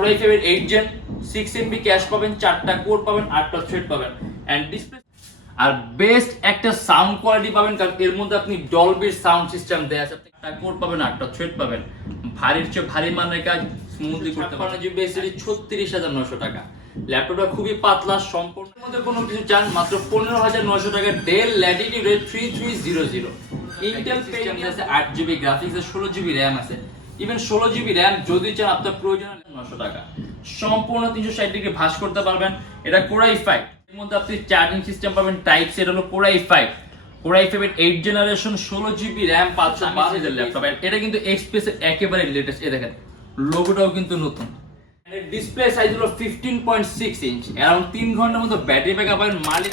Core i ফাইভের eight gen six MB cache পাবেন চারটা কোর পাবেন আটটা থ্রেড পাবেন। অ্যান্ড ডিসপ্লে আর বেস্ট একটা সাউন্ড কোয়ালিটি পাবেন কারণ এর মধ্যে আপনি ডলবির সাউন্ড সিস্টেম দেয়া আছে একটা কোর পাবেন আটটা থ্রেড পাবেন। ভারীর চেয়ে ভারী মানের কাজ স্মুথলি করতে পারেন জিবি এসএসডি ছত্রিশ হাজার নশো টাকা। ল্যাপটপটা খুবই পাতলা সম্পূর্ণ মধ্যে কোনো কিছু চান মাত্র পনেরো হাজার নশো টাকা Dell latitude three three zero zero Intel আছে আট জিবি গ্রাফিক্স ষোলো জিবি র্যাম আছে। ইভেন ষোলো জিবি র্যাম যদি চান আপনার প্রয়োজন নশো টাকা। সম্পূর্ণ তিনশো ষাট ডিগ্রি ভাস করতে পারবেন। এটা কোরাই ফাইভ এর মধ্যে আপনি চার্জিং সিস্টেম পাবেন টাইপ সি এটা হলো core i five core i five eight generation ষোলো জিবি র্যাম পাঁচশো বারো হাজার ল্যাপটপ এটা কিন্তু এক্সপ্রেস একেবারে লেটেস্ট এ দেখেন লোগোটাও কিন্তু নতুন। ডিসপ্লে সাইজ হলো fifteen point six inch around তিন ঘণ্টার মতো ব্যাটারি ব্যাকআপ পাবেন। মালিক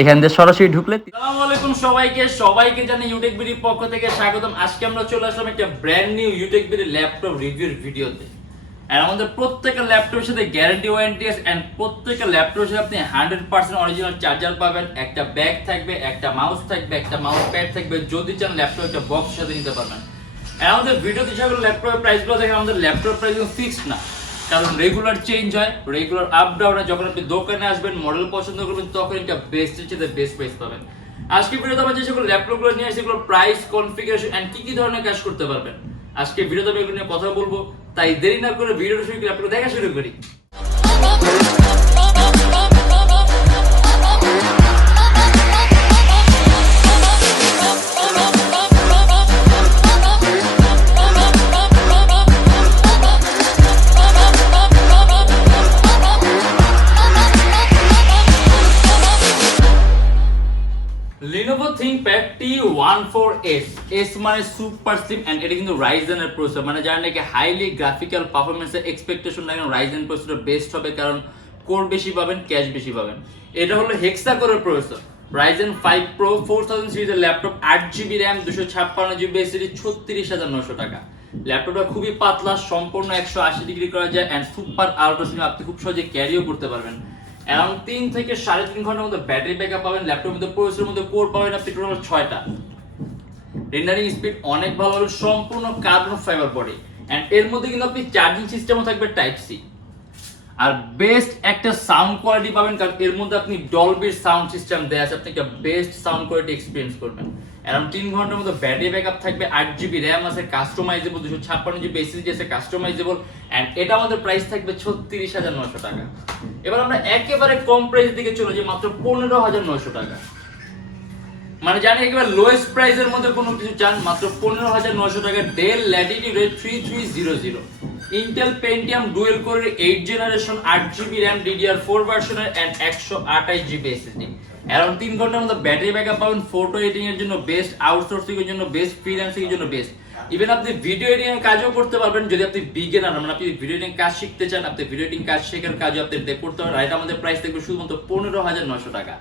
এখান দিয়ে সরাসরি ঢুকলে আসসালামু আলাইকুম সবাইকে সবাইকে জানি ইউটেক বিডির পক্ষ থেকে স্বাগতম। আজকে আমরা চলে আসলাম একটা brand new UTech BD laptop রিভিউর ভিডিওতে আর আমাদের প্রত্যেকটা ল্যাপটপের সাথে গ্যারান্টি ওয়ারেন্টি আছে এন্ড প্রত্যেকটা ল্যাপটপের সাথে আপনি হান্ড্রেড পার্সেন্ট অরিজিনাল চার্জার পাবেন। একটা ব্যাগ থাকবে, একটা মাউস থাকবে, একটা মাউস প্যাড থাকবে। যদি চান ল্যাপটপ একটা বক্স সাথে নিতে পারবেন। আমাদের ভিডিওতে যেগুলো ল্যাপটপের প্রাইসগুলো দেখেন, আমাদের ল্যাপটপ প্রাইস ফিক্সড না। কারণ রেগুলার চেঞ্জ হয় রেগুলার আপ ডাউন হয়। যখন আপনি দোকানে আসবেন মডেল পছন্দ করবেন, তখন এটা বেস্ট চেয়ে বেস্ট প্রাইস পাবেন। আজকে ভিডিওতে আমরা যে সকল ল্যাপটপগুলো নিয়ে আসি সেগুলো প্রাইস কনফিগারেশন এন্ড কি কি ধরনের কাজ করতে পারবেন। আজকে ভিডিওতে আমি এগুলো নিয়ে কথা বলব, তাই দেরি না করে ভিডিওটা শুরু করে ল্যাপটপ দেখা শুরু করি। T14S S মানে সুপার স্লিম এন্ড এটা কিন্তু এর প্রসেসর মানে যারা নাকি হাইলি গ্রাফিক্যাল পারফরম্যান্সের এক্সপেকটেশন রাখেন Ryzen প্রসেসর বেস্ট হবে কারণ কোর বেশি পাবেন ক্যাশ বেশি পাবেন। এটা হলো হেক্সা কোরের প্রসেসর Ryzen 5 Pro 4000 সিরিজের laptop 8GB RAM 256GB SSD 36900 টাকা। ল্যাপটপটা খুবই পাতলা, সম্পূর্ণ 180 ডিগ্রি করা যায় এন্ড সুপার আল্ট্রা আপনি খুব সহজে ক্যারিও করতে পারবেন। অ্যারাউন্ড তিন থেকে সাড়ে তিন ঘণ্টার মধ্যে ব্যাটারি ব্যাকআপ পাবেন ল্যাপটপের মধ্যে প্রসেসরের মধ্যে কোর পাবেন আপনি টোটাল ছয়টা। রেন্ডারিং স্পিড অনেক ভালো হবে সম্পূর্ণ কার্বন ফাইবার বডি এন্ড এর মধ্যে কিন্তু আপনি চার্জিং সিস্টেমও থাকবে টাইপ সি আর বেস্ট একটা সাউন্ড কোয়ালিটি পাবেন, কারণ এর মধ্যে আপনি ডলবির সাউন্ড সিস্টেম দেয়া আছে আপনি একটা বেস্ট সাউন্ড কোয়ালিটি এক্সপিরিয়েন্স করবেন। অ্যারাউন্ড তিন ঘণ্টার মধ্যে ব্যাটারি ব্যাকআপ থাকবে, আট জিবি র্যাম আছে কাস্টমাইজেবল দুশো ছাপ্পান্ন জিবি এসএসডি আছে কাস্টমাইজেবল অ্যান্ড এটা আমাদের প্রাইস থাকবে ছত্রিশ হাজার নশো টাকা। এবার আমরা একেবারে কম প্রাইস দিকে চলে যাই, মাত্র পনেরো হাজার নশো টাকা। মানে জানি একেবারে লোয়েস্ট প্রাইসের মধ্যে কোনো কিছু চান, মাত্র পনেরো হাজার নশো টাকা Dell latitude three three zero zero Intel Pentium dual কোরের এইট জেনারেশন আট জিবি র্যাম ডিডিআর ফোর ভার্সনের অ্যান্ড একশো আঠাশ জিবি এসএসডি অ্যারাউন্ড তিন ঘণ্টার মধ্যে ব্যাটারি ব্যাকআপ পাবেন ফটো এডিটিং এর জন্য বেস্ট আউটসোর্সিং এর জন্য বেস্ট ফ্রিল্যান্সিং এর জন্য বেস্ট ইভেন আপনি ভিডিও এডিটিং এর কাজও করতে পারবেন যদি আপনি বিগিনার মানে আপনি ভিডিও এডিটিং কাজ শিখতে চান, আপনি ভিডিও এডিটিং কাজ শেখার কাজও আপনি দে- করতে পারেন। আর এটা আমাদের প্রাইস থাকবে শুধুমাত্র পনেরো হাজার নশো টাকা।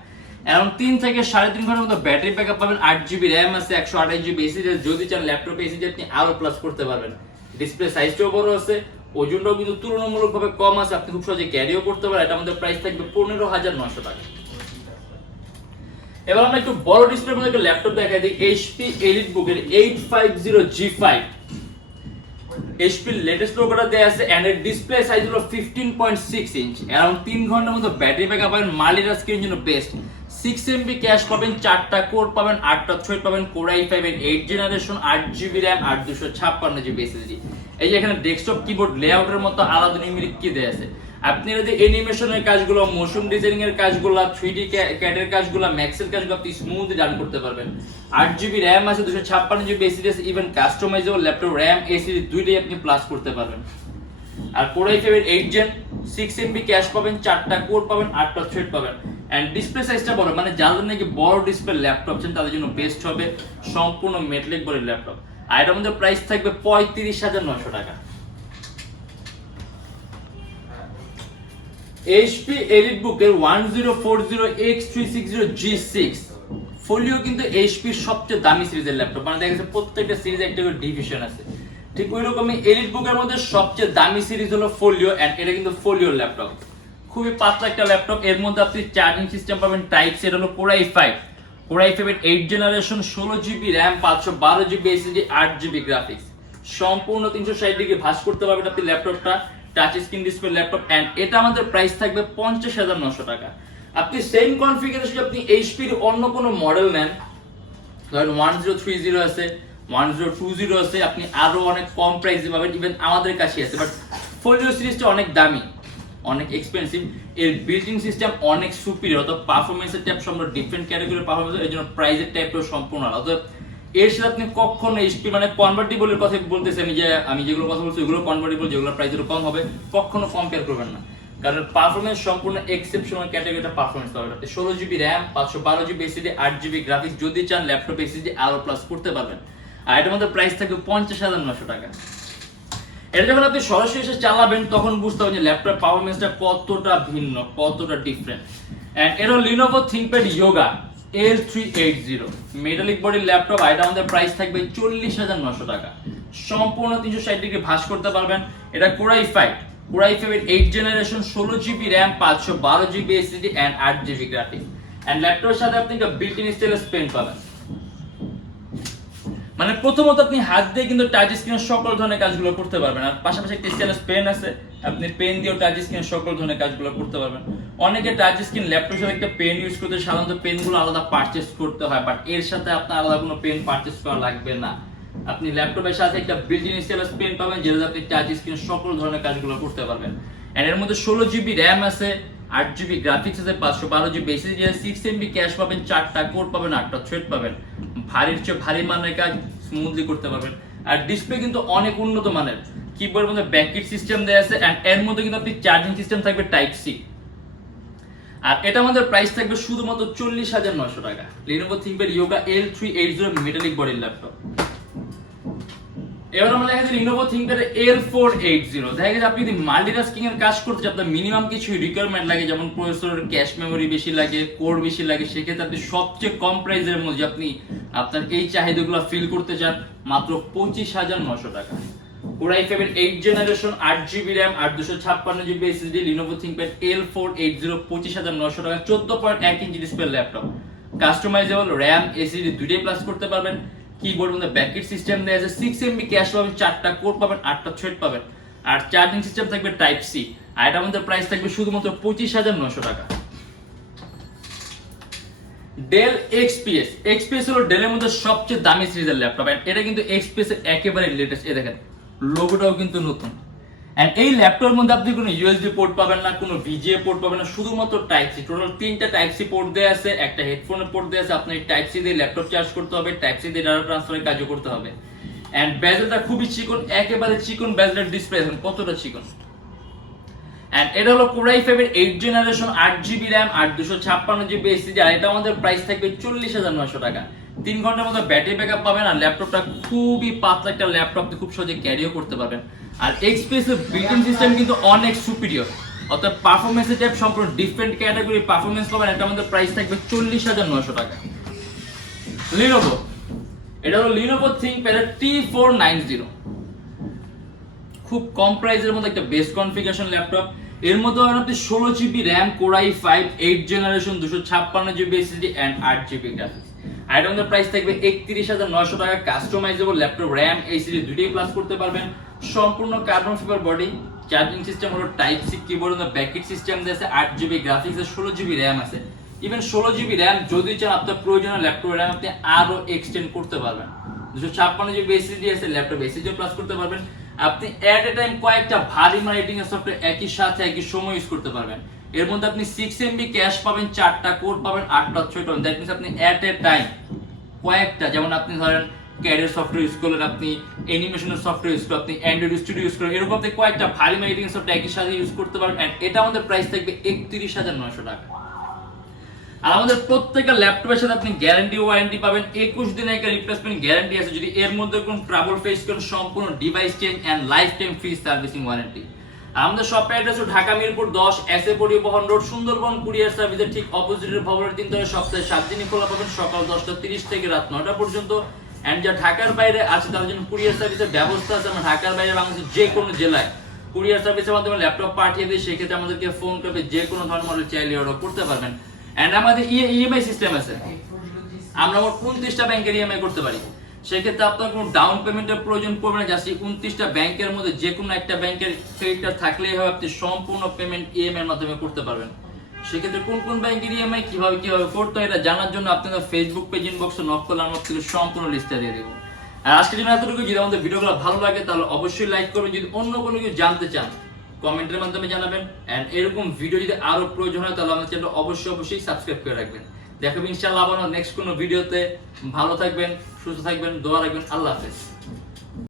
অ্যারাউন্ড তিন থেকে সাড়ে তিন ঘণ্টার মতো ব্যাটারি পাবেন, আট জিবি র্যাম আছে, একশো আঠাশ জিবি এসিডি যদি চান ল্যাপটপে এসিডি আপনি আরও প্লাস করতে পারবেন। ডিসপ্লে সাইজটাও বড় আছে, ওজনটাও কিন্তু তুলনামূলকভাবে কম আছে। আপনি খুব সহজে ক্যারিও করতে পারেন। এটা আমাদের প্রাইস থাকবে পনেরো হাজার নশো টাকা। এবার আমরা একটু বড় ডিসপ্লের মধ্যে একটা ল্যাপটপ দেখাই। দিই এইচপি এলিট বুকের eight five zero G five HP latest দেয়া আছে। এন্ড এর ডিসপ্লে সাইজ হলো fifteen point six inch around তিন ঘণ্টার মতো ব্যাটারি ব্যাকআপ পাবেন। মালিরা স্ক্রিন জন্য বেস্ট সিক্স এমবি ক্যাশ পাবেন, চারটা কোর পাবেন, আটটা থ্রেড পাবেন কোর আই এর এইট জেনারেশন আট জিবি র্যাম আট দুশো ছাপ্পান্ন জিবি এসএসডি এই যে এখানে ডেস্কটপ কিবোর্ড লেআউটের মতো আলাদা নিউমেরিক কি দেয়া আছে? আপনি যদি অ্যানিমেশনের কাজগুলো মোশন ডিজাইনিং এর কাজগুলো থ্রি ডি ক্যাটের কাজগুলো ম্যাক্সের কাজগুলো, আপনি স্মুথ রান করতে পারবেন। আট জিবি র্যাম আছে, দুশো ছাপ্পান্ন জিবি এসিডি আছে even customizable laptop RAM SSD দুইটাই আপনি প্লাস করতে পারবেন। আর কোর আই ফাইভের eight gen six MB cache পাবেন, চারটা কোর পাবেন, আটটা থ্রেড পাবেন। অ্যান্ড ডিসপ্লে সাইজটা বড় মানে যাদের নাকি বড় ডিসপ্লে ল্যাপটপ চান, তাদের জন্য বেস্ট হবে সম্পূর্ণ ল্যাপটপ আর এটার মধ্যে প্রাইস থাকবে পঁয়ত্রিশ হাজার নশো টাকা। এইচপি এলিট বুকের one zero four zero X three six zero G six folio কিন্তু এইচপির সবচেয়ে দামি সিরিজের ল্যাপটপ মানে দেখা গেছে প্রত্যেকটা সিরিজে একটা করে ডিভিশন আছে। ঠিক ওই রকমই এলিট বুকের মধ্যে সবচেয়ে দামি সিরিজ হলো ফোলিও এন্ড এটা কিন্তু ফোলিওর ল্যাপটপ খুবই পাতলা একটা ল্যাপটপ। এর মধ্যে আপনি চার্জিং সিস্টেম পাবেন টাইপ সেট হলো core i five core i five এর এইট জেনারেশন ষোলো জিবি র্যাম পাঁচশো বারো জিবি এসএসডি আট জিবি গ্রাফিক্স সম্পূর্ণ তিনশো ষাট ডিগ্রি ভাস করতে পারবেন আপনি ল্যাপটপটা touch screen display laptop and এটা আমাদের প্রাইস থাকবে পঞ্চাশ হাজার নশো টাকা। আপনি সেম কনফিগারেশন আপনি এইচপির অন্য কোনো মডেল নেন, ধরেন ওয়ান জিরো থ্রি জিরো আছে ওয়ান জিরো টু জিরো আছে, আপনি আরও অনেক কম প্রাইসে পাবেন ইভেন আমাদের কাছে আছে বাট ফোলিও সিরিজটা অনেক দামি। অনেক এক্সপেন্সিভ এর বিল্ডিং সিস্টেম অনেক সুপিরিয়র অর্থাৎ পারফরমেন্সের টাইপ সম্পূর্ণ ডিফারেন্ট ক্যাটাগরির পারফরমেন্স এর জন্য প্রাইসের টাইপও সম্পূর্ণ আলাদা। অর্থাৎ এর সাথে আপনি কখনো এইচপি মানে কনভার্টিবলের কথা বলতেছি আমি যে, আমি যেগুলো কথা বলছি ওগুলো কনভার্টিবল যেগুলো একটু কম হবে, কখনো কম্পেয়ার করবেন না। কারণ পারফরমেন্স সম্পূর্ণ এক্সেপশনাল ক্যাটাগরিটা পারফরমেন্স আপনি ষোলো জিবি র্যাম পাঁচশো বারো জিবি এসিডি আট জিবি গ্রাফিক্স যদি চান ল্যাপটপ এসিডি আরও প্লাস করতে পারবেন। আর এটার মধ্যে প্রাইস থাকবে পঞ্চাশ হাজার নশো টাকা। এটা যখন আপনি সরাসরি এসে চালাবেন, তখন বুঝতে পারবেন যে ল্যাপটপ পারফরমেন্সটা কতটা ভিন্ন, কতটা ডিফারেন্ট এন্ড এটা Lenovo ThinkPad Yoga L three eight zero metallic বডির ল্যাপটপ এটা আমাদের প্রাইস থাকবে চল্লিশ হাজার নশো টাকা। সম্পূর্ণ তিনশো ষাট ডিগ্রি ভাস করতে পারবেন। এটা core i five core i ফাইভের এইট জেনারেশন ষোলো জিবি র্যাম পাঁচশো বারো জিবি এসিডি অ্যান্ড আট জিবি গ্রাফিক্স অ্যান্ড ল্যাপটপের সাথে আপনি একটা বিল্ট পেন পাবেন। মানে প্রথমত আপনি হাত দিয়ে কিন্তু টাচ স্ক্রিনের সকল ধরনের কাজগুলো করতে পারবেন। আর পাশাপাশি একটা স্টেনলেস পেন আছে। আপনি পেন দিয়েও টাচ স্ক্রিনের সকল ধরনের কাজগুলো করতে পারবেন। অনেকে টাচ স্ক্রিন ল্যাপটপ হিসেবে একটা পেন ইউজ করতে সাধারণত পেনগুলো আলাদা পারচেস করতে হয়। বাট এর সাথে আপনার আলাদা কোনো পেন পারচেস করা লাগবে না। আপনি ল্যাপটপের সাথে একটা বিল্ট ইন স্টেনলেস পেন পাবেন যেটা আপনি টাচ স্ক্রিনের সকল ধরনের কাজগুলো করতে পারবেন। এন্ড এর মধ্যে ষোলো জিবি র্যাম আছে, আট জিবি গ্রাফিক্স আছে, পাঁচশো বারো GB SSD six MB cache পাবেন, চারটা কোড পাবেন, আটটা থ্রেড পাবেন। ভারীর চেয়ে ভারী মানের কাজ স্মুথলি করতে পারবেন। আর ডিসপ্লে কিন্তু অনেক উন্নত মানের। কিবোর্ডের মধ্যে ব্যাকিট সিস্টেম দেওয়া আছে এন্ড এর মধ্যে কিন্তু আপনি চার্জিং সিস্টেম থাকবে টাইপ সি আর এটা আমাদের প্রাইস থাকবে শুধুমাত্র চল্লিশ হাজার নশো টাকা। Lenovo ThinkPad Yoga L three eight zero metallic বডির ল্যাপটপ এবার আমরা লিনোভো ফোর এইট জিরো দেখা গেছে আপনি যদি মাল্টিটাস্কিং এর কাজ করতে আপনার মিনিমাম কিছু রিকোয়ারমেন্ট লাগে, যেমন ক্যাশ মেমোরি বেশি লাগে কোর বেশি লাগে, সেক্ষেত্রে আপনি সবচেয়ে কম প্রাইসের মধ্যে আপনি আপনার এই চাহিদাগুলো ফিল করতে চান মাত্র পঁচিশ হাজার নশো টাকা। ফাইভের এইট জেনারেশন আট জিবি র্যাম আট দুশো ছাপ্পান্ন GB SSD Lenovo ThinkPad L four eight zero পঁচিশ হাজার নশো টাকা, চোদ্দ পয়েন্ট এক ইঞ্চি display laptop customizable RAM SSD দুইটাই প্লাস করতে পারবেন। কিবোর্ড মধ্যে ব্যাকেট সিস্টেম দেওয়া আছে সিক্স এমবি ক্যাশ পাবেন, চারটা কোড পাবেন, আটটা থ্রেড পাবেন। আর চার্জিং সিস্টেম থাকবে টাইপ সি আর এটা আমাদের প্রাইস থাকবে শুধুমাত্র পঁচিশ হাজার নশো টাকা। ডেল এক্সপিএস এক্সপিএস হলো ডেলের মধ্যে সবচেয়ে দামি সিরিজের ল্যাপটপ এটা কিন্তু এক্সপিএস এর একেবারে লেটেস্ট এ দেখেন লোগোটাও কিন্তু নতুন। এন্ড এই ল্যাপটপের মধ্যে আপনি কোনো ইউএসবি পোর্ট পাবেন না, কোনো ভিজিএ পোর্ট পাবেন না, শুধুমাত্র টাইপ সি টোটাল তিনটা টাইপ সি পোর্ট দেওয়া আছে, একটা হেডফোনের পোর্ট দেওয়া আছে, আপনার টাইপ সি দিয়ে ল্যাপটপ চার্জ করতে হবে টাইপ সি দিয়ে ডাটা ট্রান্সফারের কাজও করতে হবে। এন্ড বেজেলটা খুবই চিকন, একেবারে চিকন বেজেলের ডিসপ্লে এখন কতটা চিকন। এন্ড এটা হলো কোরাই ফাইভের এইট জেনারেশন আট জিবি র্যাম আট দুশো ছাপ্পান্ন জিবি এসিডি আর এটা আমাদের প্রাইস থাকবে চল্লিশ হাজার নশো টাকা। তিন ঘণ্টার মতো ব্যাটারি ব্যাকআপ পাবেন আর ল্যাপটপটা খুবই পাতলা একটা ল্যাপটপ খুব সহজে ক্যারিও করতে পারবেন। আর এক্সপ্রেসের বিল্ডিং সিস্টেম কিন্তু অনেক সুপিরিয়র অর্থাৎ পারফরমেন্সের টাইপ সম্পূর্ণ ডিফারেন্ট ক্যাটাগরি পারফরমেন্স পাবেন এটা আমাদের প্রাইস থাকবে চল্লিশ হাজার নশো টাকা। লিনোভো এটা হলো Lenovo ThinkPad T four nine zero খুব কম প্রাইসের মধ্যে একটা বেস্ট কনফিগারেশন ল্যাপটপ এর মধ্যে আপনি ষোলো GB RAM core i five eight generation দুশো ছাপ্পান্ন জিবি এসএসডি অ্যান্ড আট জিবি গ্রাফিক্স আইটেমদের প্রাইস থাকবে একত্রিশ হাজার নশো টাকা কাস্টমাইজেবল ল্যাপটপ র্যাম এসিডি দুটোই প্লাস করতে পারবেন। সম্পূর্ণ carbon fibre body charging system হলো type C keyboard backlit system আছে, আট জিবি গ্রাফিক্স ষোলো জিবি র্যাম আছে। ইভেন ষোলো জিবি র্যাম যদি চান আপনার প্রয়োজনীয় ল্যাপটপ র্যাম আপনি আরও এক্সটেন্ড করতে পারবেন। দুশো ছাপ্পান্ন জিবি এসএসডি আছে ল্যাপটপ এসএসডি প্লাস করতে পারবেন। আপনি এট এ টাইম কয়েকটা ভারী মার্কেটিং সফটওয়্যার একই সাথে একই সময় ইউজ করতে পারবেন। এর মধ্যে আপনি সিক্স এমবি ক্যাশ পাবেন, চারটা কোড পাবেন, আটটা ছয়টা দ্যাট মিনস আপনি এট এ টাইম কয়েকটা, যেমন আপনি ধরেন ক্যারিয়ার সফটওয়্যার ইউজ করলেন, আপনি অ্যানিমেশনের সফটওয়্যার ইউজ করেন আপনি অ্যান্ড্রয়েড স্টুডিও ইউজ করেন এরকম আপনি কয়েকটা ভারী মার্কেটিং সফটওয়্যার একই সাথে ইউজ করতে পারবেন and এটা আমাদের প্রাইস থাকবে একত্রিশ হাজার নয়শো টাকা। আর আমাদের প্রত্যেকটা ল্যাপটপের সাথে আপনি গ্যারান্টি ওয়ারেন্টি পাবেন, একুশ দিনের একটা রিপ্লেসমেন্ট গ্যারান্টি আছে, যদি এর মধ্যে কোনো ট্রাবল ফেস করেন, সম্পূর্ণ device change and lifetime free servicing warranty আমাদের শপ অ্যাড্রেস ঢাকা মিরপুর দশ এস এ পরিবহন রোড, সুন্দরবন, কুরিয়ার সার্ভিসের ঠিক অপোজিটের ভবনের তিন তলায় সপ্তাহে সাত দিনই খোলা পাবেন, সকাল দশটা তিরিশ থেকে রাত নয়টা পর্যন্ত। অ্যান্ড যা ঢাকার বাইরে আছে, তার জন্য কুরিয়ার সার্ভিসের ব্যবস্থা আছে, আমরা ঢাকার বাইরে বাংলাদেশের যে কোনো জেলায় কুরিয়ার সার্ভিসের মাধ্যমে ল্যাপটপ পাঠিয়ে দিই সেক্ষেত্রে আমাদেরকে ফোন করবে, যে কোনো ধরনের মডেল চাইলে অর্ডার করতে পারবেন। অ্যান্ড আমাদের ইএমআই সিস্টেম আছে। আমরা মোট উনত্রিশটা ব্যাংকের ইএমআই করতে পারি। সেক্ষেত্রে আপনার কোনো ডাউন পেমেন্টের প্রয়োজন পড়বে না জাস্ট উনত্রিশটা ব্যাংকের মধ্যে যে কোনো একটা ব্যাংকের ক্রেডিটটা থাকলেই হবে, আপনি সম্পূর্ণ পেমেন্ট ইএমআই এর মাধ্যমে করতে পারবেন। সেক্ষেত্রে কোন কোন ব্যাংকের ইএমআই কীভাবে কীভাবে করতে হয় এটা জানার জন্য আপনাদের ফেসবুক পেজ ইনবক্সে নক করলে আমার থেকে সম্পূর্ণ লিস্টটা দিয়ে দেবো। আর আজকের জন্য এতটুকু, যদি আমাদের ভিডিওগুলো ভালো লাগে তাহলে অবশ্যই লাইক করবেন, যদি অন্য কোনো কিছু জানতে চান কমেন্টের মাধ্যমে জানাবেন। অ্যান্ড এরকম ভিডিও যদি আরও প্রয়োজন হয় তাহলে আমাদের চ্যানেলটা অবশ্যই অবশ্যই সাবস্ক্রাইব করে রাখবেন। দেখাবেন ইনশাআল্লাহ আবার নেক্সট কোনো ভিডিওতে ভালো থাকবেন সুস্থ থাকবেন দোয়া রাখবেন আল্লাহ হাফেজ।